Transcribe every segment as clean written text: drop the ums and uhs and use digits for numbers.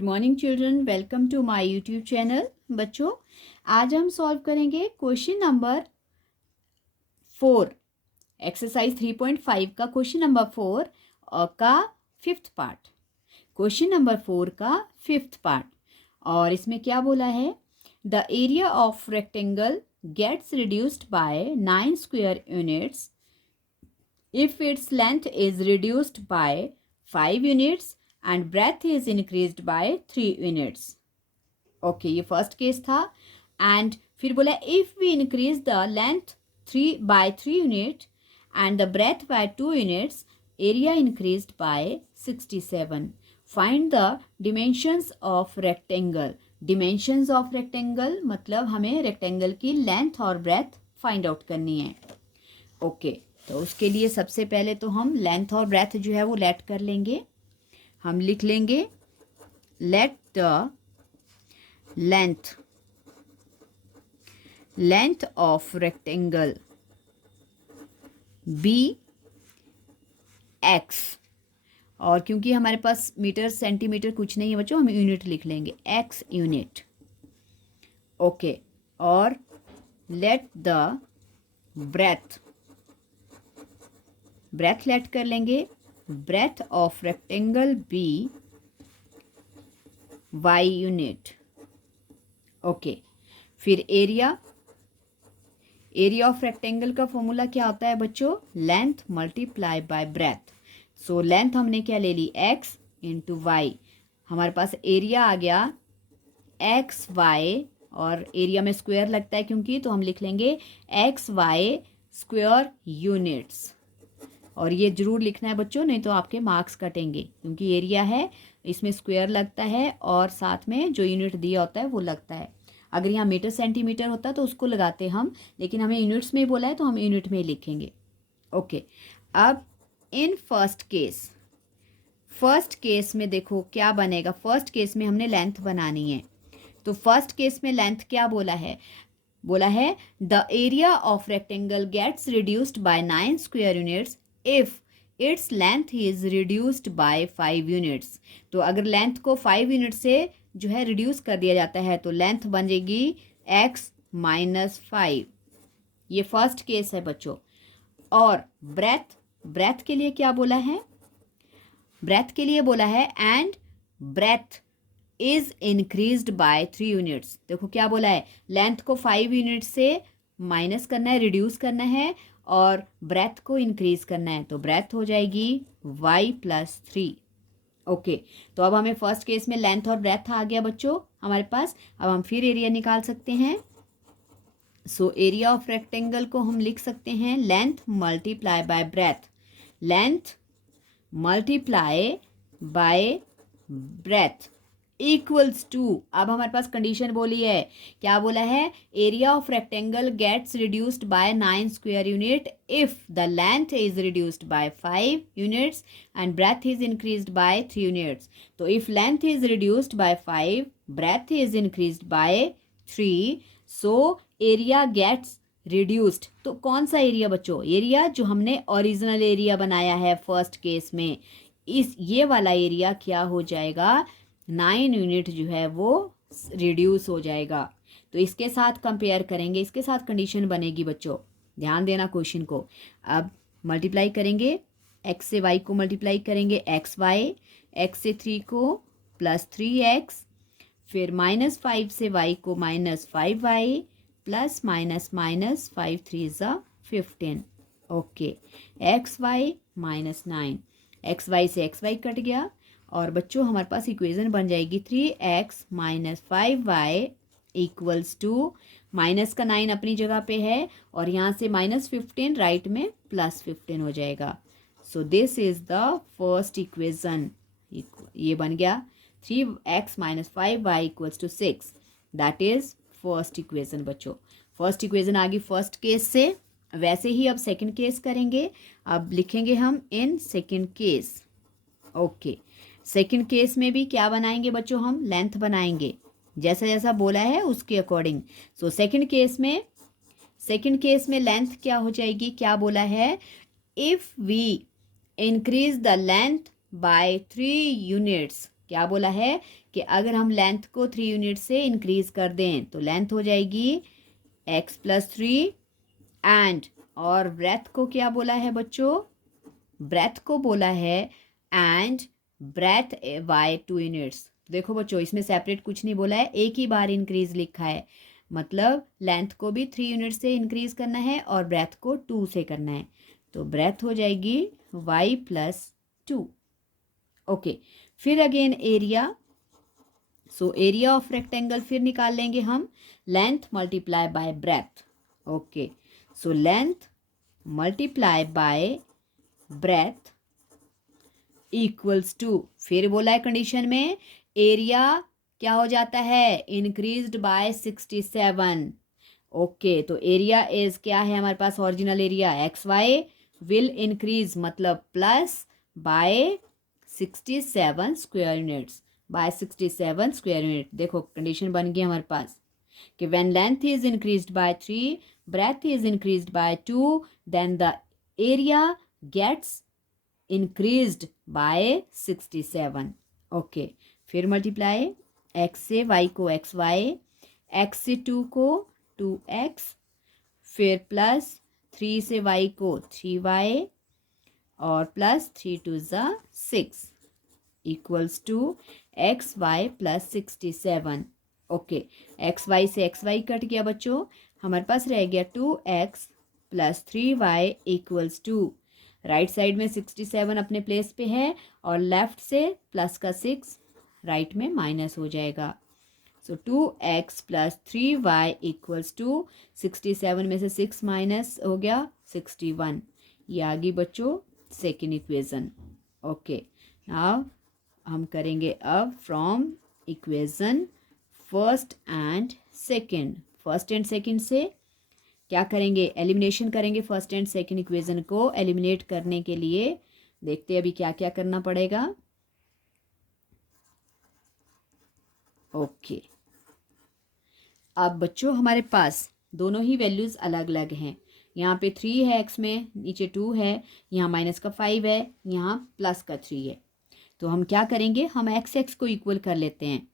Good morning children, welcome to my YouTube channel. बच्चों, आज हम सॉल्व करेंगे क्वेश्चन नंबर 4, एक्सरसाइज 3.5 का क्वेश्चन नंबर 4 का फिफ्थ पार्ट। क्वेश्चन नंबर 4 का फिफ्थ पार्ट, और इसमें क्या बोला है? The area of rectangle gets reduced by 9 square units if its length is reduced by 5 units and breadth is increased by 3 units. Okay, ये first case था। And फिर बोला if we increase the length 3 unit and the breadth by 2 units, area increased by 67। Find the dimensions of rectangle. Dimensions of rectangle मतलब हमें rectangle की length और breath find out करनी है। ओके, तो उसके लिए सबसे पहले तो हम लेंथ और ब्रेथ जो है वो लेट कर लेंगे। हम लिख लेंगे let the length of rectangle be x, और क्योंकि हमारे पास मीटर सेंटीमीटर कुछ नहीं है बच्चों, हम यूनिट लिख लेंगे एक्स यूनिट। ओके, और लेट द ब्रेथ लेट कर लेंगे, breadth of rectangle be y unit. Okay, फिर एरिया ऑफ रेक्टेंगल का फॉर्मूला क्या होता है बच्चों? Length multiply by breadth. So length हमने क्या ले ली? X into Y. हमारे पास एरिया आ गया एक्स वाई, और एरिया में स्क्वायर लगता है क्योंकि, तो हम लिख लेंगे एक्स वाई स्क्वायर यूनिट्स। और ये जरूर लिखना है बच्चों, नहीं तो आपके मार्क्स कटेंगे, क्योंकि एरिया है इसमें स्क्वायर लगता है और साथ में जो यूनिट दिया होता है वो लगता है। अगर यहाँ मीटर सेंटीमीटर होता तो उसको लगाते हम, लेकिन हमें यूनिट्स में बोला है तो हम यूनिट में ही लिखेंगे। ओके, अब इन फर्स्ट केस में देखो क्या बनेगा। फर्स्ट केस में हमने लेंथ बनानी है, तो फर्स्ट केस में लेंथ क्या बोला है? The area of rectangle gets reduced by 9 square units if its length is reduced by 5 units. तो अगर लेंथ को 5 यूनिट से जो है रिड्यूस कर दिया जाता है तो लेंथ बनेगी x माइनस 5। ये फर्स्ट केस है बच्चों। और ब्रेथ के लिए क्या बोला है? ब्रेथ के लिए बोला है and breadth is increased by 3 units. देखो क्या बोला है, लेंथ को 5 यूनिट से माइनस करना है, रिड्यूस करना है, और ब्रेथ को इंक्रीज करना है, तो ब्रेथ हो जाएगी y प्लस 3। ओके, तो अब हमें फर्स्ट केस में लेंथ और ब्रेथ आ गया बच्चों हमारे पास। अब हम फिर एरिया निकाल सकते हैं। सो एरिया ऑफ रेक्टेंगल को हम लिख सकते हैं length multiply by breadth. Length multiply by breadth equals to, अब हमारे पास कंडीशन बोली है, क्या बोला है? Area of rectangle gets reduced by 9 square unit if the length is reduced by 5 units and breadth is increased by 3 units. तो if length is reduced by 5, breadth is increased by 3, so area gets reduced. तो कौन सा area बच्चों? Area जो हमने original area बनाया है first case में, ये वाला एरिया क्या हो जाएगा? 9 यूनिट जो है वो रिड्यूस हो जाएगा। तो इसके साथ कंपेयर करेंगे, इसके साथ कंडीशन बनेगी बच्चों, ध्यान देना क्वेश्चन को। अब मल्टीप्लाई करेंगे, x से y को मल्टीप्लाई करेंगे एक्स वाई, x से 3 को प्लस 3x, फिर माइनस 5 से y को माइनस 5y, प्लस माइनस 5 3 ज़ा 15। Okay, x y minus 9, x y से एक्स वाई कट गया, और बच्चों हमारे पास इक्वेशन बन जाएगी 3x minus 5y equals to, minus का 9 अपनी जगह पे है और यहाँ से माइनस 15 राइट में प्लस 15 हो जाएगा। So this is the first equation. ये बन गया 3x minus 5y equals to 6। That is first equation बच्चों। फर्स्ट इक्वेशन आ गई फर्स्ट केस से। वैसे ही अब सेकंड केस करेंगे। अब लिखेंगे हम in second case. Okay, second case में भी क्या बनाएंगे बच्चों? हम लेंथ बनाएंगे, जैसा जैसा बोला है उसके अकॉर्डिंग। सो सेकंड केस में लेंथ क्या हो जाएगी? क्या बोला है? If we increase the length by 3 units, क्या बोला है कि अगर हम लेंथ को 3 यूनिट से इंक्रीज कर दें तो लेंथ हो जाएगी x+3 एंड, और ब्रेथ को क्या बोला है बच्चों, ब्रेथ को बोला है एंड ब्रेथ बाय 2 यूनिट्स। देखो बच्चों इसमें सेपरेट कुछ नहीं बोला है, एक ही बार इंक्रीज लिखा है, मतलब लेंथ को भी 3 यूनिट से इंक्रीज करना है और ब्रेथ को 2 से करना है। तो ब्रेथ हो जाएगी y+2। ओके, फिर again area, so area of rectangle फिर निकाल लेंगे हम, length multiply by breadth. Okay, so length multiply by breadth equals to, फिर बोला है कंडीशन में एरिया क्या हो जाता है, इंक्रीज्ड बाय 67। ओके, तो एरिया इज क्या है हमारे पास, original area XY will increase मतलब plus by 67 square units, by 67 square unit. देखो कंडीशन बन गई हमारे पास कि when length is increased by 3, breadth is increased by 2, then the area gets increased by 67। Okay, फिर मल्टीप्लाई x से y को xy, x से 2 को 2x, फिर प्लस 3 से y को 3y और प्लस 3 2 ज़ा 6 equals to xy plus 67। Okay, xy से xy कट गया बच्चों, हमारे पास रह गया 2x plus 3y equals to, right side में 67 अपने प्लेस पे है और लेफ्ट से प्लस का 6 राइट में माइनस हो जाएगा। सो 2x plus 3y equals to 67 में से 6 माइनस हो गया 61। ये आ गई बच्चों सेकेंड इक्वेज़न। ओके, नाउ हम करेंगे अब from equation first and second. First and second से क्या करेंगे, एलिमिनेशन करेंगे फर्स्ट एंड सेकेंड इक्वेशन को एलिमिनेट करने के लिए। देखते हैं अभी क्या क्या करना पड़ेगा। ओके, अब बच्चों हमारे पास दोनों ही वैल्यूज़ अलग अलग हैं, यहाँ पे 3 है x में, नीचे 2 है, यहाँ माइनस का 5 है, यहाँ प्लस का 3 है। तो हम क्या करेंगे, हम x को इक्वल कर लेते हैं।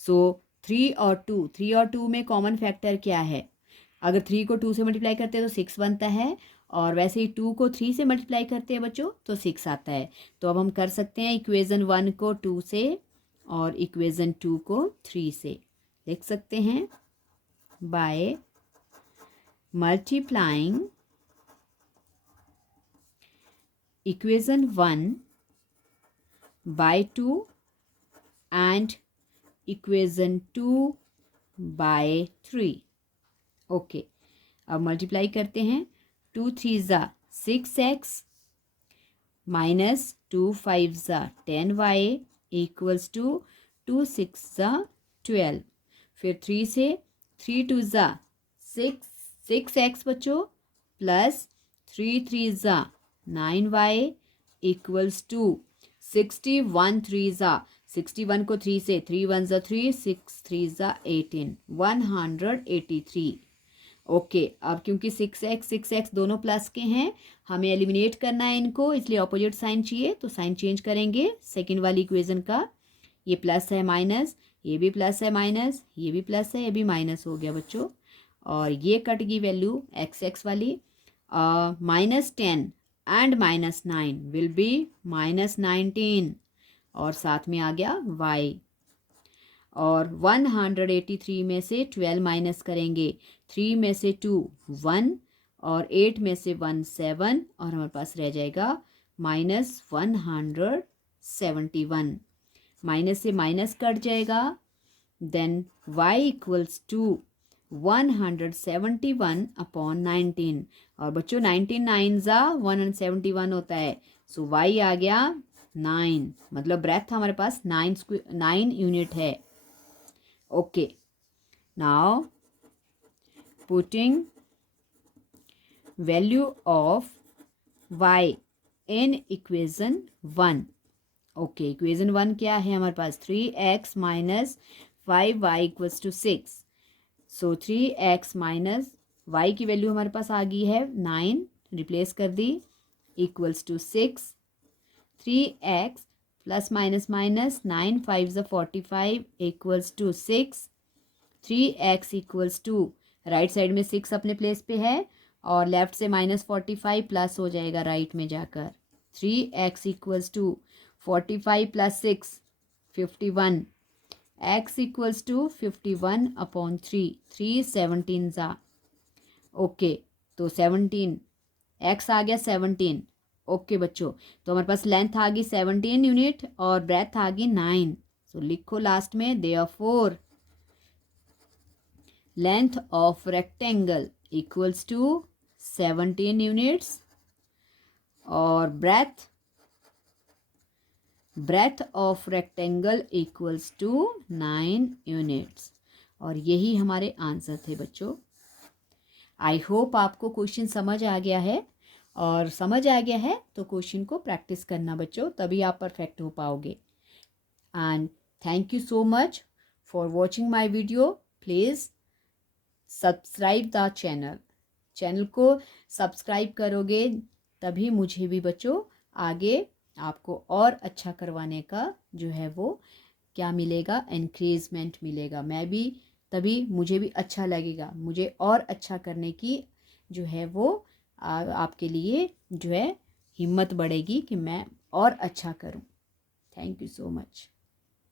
सो 3 और 2 में कॉमन फैक्टर क्या है, अगर 3 को 2 से मल्टीप्लाई करते हैं तो 6 बनता है, और वैसे ही 2 को 3 से मल्टीप्लाई करते हैं बच्चों तो 6 आता है। तो अब हम कर सकते हैं इक्वेज़न 1 को 2 से और इक्वेज़न 2 को 3 से लिख सकते हैं by multiplying equation 1 by 2 and equation 2 by 3। Okay, अब मल्टीप्लाई करते हैं, 2 3 ज़ा 6x माइनस 2 5 ज़ा 10y इक्वल्स टू 2 6 ज़ा 12। फिर 3 से 3 2 ज़ा 6x बच्चों प्लस 3 3 ज़ा 9y इक्वल्स टू 61 3 ज़ा 61 को 3 से 3 1 ज़ा 3 6 3 ज़ा 18 183। ओके, अब क्योंकि 6x दोनों प्लस के हैं, हमें एलिमिनेट करना है इनको, इसलिए ऑपोजिट साइन चाहिए, तो साइन चेंज करेंगे सेकंड वाली इक्वेशन का। ये प्लस है माइनस, ये भी प्लस है माइनस, ये भी प्लस है, ये भी माइनस हो गया बच्चों, और ये कट गई वैल्यू x वाली। -10 एंड -9 विल बी -19, और साथ में आ गया y, और 183 में से 12 माइनस करेंगे, 3 में से 2 1 और 8 में से 1 7, और हमारे पास रह जाएगा -171। माइनस से माइनस कट जाएगा, देन y इक्वल्स टू 171/19, और बच्चों 19 9 ज़ा 171 होता है, सो y आ गया 9, मतलब ब्रेथ हमारे पास 9 यूनिट है। Okay, now putting value of y in equation 1। Okay, equation 1 क्या है हमारे पास, 3x minus 5y equals to 6। So 3x minus y की वैल्यू हमारे पास आ गई है 9, रिप्लेस कर दी, equals to 6। 3x plus minus minus, 9 5 45 equals to 6, 3x equals to, right side में 6 अपने प्लेस पे है और लेफ्ट से -45 प्लस हो जाएगा राइट में जाकर, 3x equals to 45 plus 6 51, x equals to 51/3, 3 17 ज़ा, ओके। तो 17 x आ गया 17, ओके बच्चों। तो हमारे पास लेंथ आ गई 17 यूनिट और ब्रेथ आ गई 9। सो लिखो लास्ट में therefore length of rectangle equals to 17 units और breadth of rectangle equals to 9 units. और यही हमारे आंसर थे बच्चों। आई होप आपको क्वेश्चन समझ आ गया है, और समझ आ गया है तो क्वेश्चन को प्रैक्टिस करना बच्चों, तभी आप परफेक्ट हो पाओगे। And thank you so much for watching my video. Please subscribe the channel को सब्सक्राइब करोगे तभी मुझे भी बच्चों आगे आपको और अच्छा करवाने का जो है वो क्या मिलेगा, एनकरेजमेंट मिलेगा। मैं भी तभी मुझे भी अच्छा लगेगा, मुझे और अच्छा करने की जो है वो आपके लिए जो है हिम्मत बढ़ेगी कि मैं और अच्छा करूं। Thank you so much.